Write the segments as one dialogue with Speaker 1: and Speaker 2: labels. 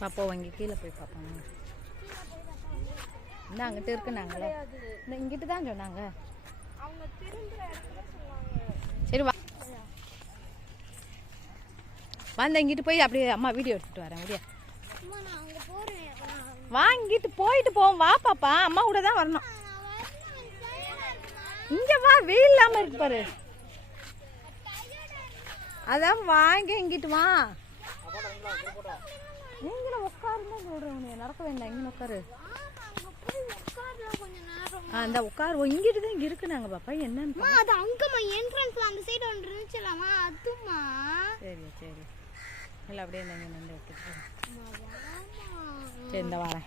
Speaker 1: பாப்போம் இங்கே கீழே போய் பார்ப்போம் இந்த அங்கிட்ட இருக்கு நாங்களே. இந்த இங்கிட்டு தான் சொன்னாங்க. சரி வா. வந்த இங்கிட்டு போய் அப்படியே அம்மா வீடியோ எடுத்துட்டு வரேன் முடியா வாங்கிட்டு போயிட்டு போவோம் வா பாப்பா. அம்மா கூட தான் வரணும். இங்க வா வெயில் இல்லாம இருக்கு பாரு. அதான் வாங்க இங்கிட்டு வா. சொல்றேன் உன்னை நடக்க வேண்டாம். இங்கே உட்காரு இந்த உட்காரு இங்கிட்டு தான் இங்க இருக்கு நாங்க பாப்பா. என்னன்னு
Speaker 2: அது அங்கம்மா என்ட்ரன்ஸ்ல அந்த சைடு ஒன்று இருந்துச்சுலாமா அதுமா
Speaker 1: சரி சரி. இல்லை அப்படியே நின்று. சரி இந்த வரேன்.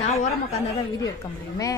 Speaker 1: நான் ஓரம் உட்காந்தா தான் வீடியோ எடுக்க முடியுமே.